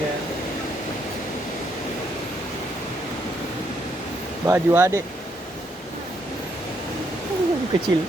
Ya. Baju adik kecil.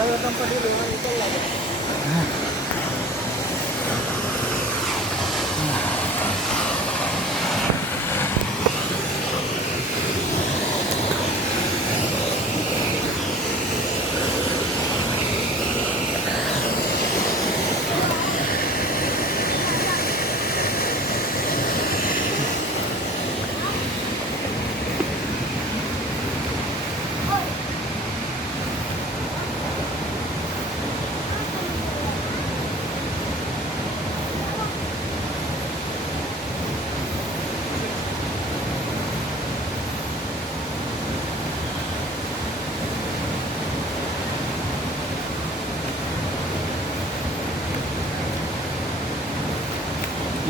Kalau tempat dulu itu lagi.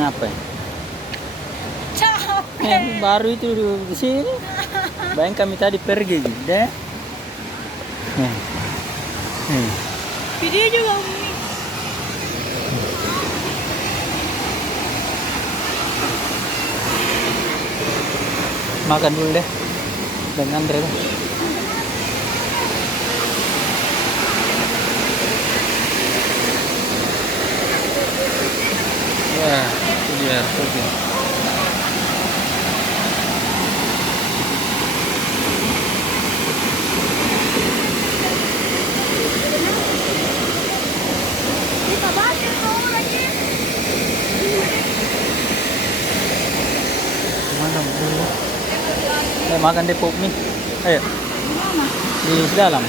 Ngapain? Capek. Baru itu di sini. Bayang kami tadi pergi deh. Video juga Umi. Makan dulu deh dengan Andre. Wah, itu dia pergi. Kita bahas mau lagi. Mana dulu? Makan deh pop mie. Ayo. Mana? Di dalam.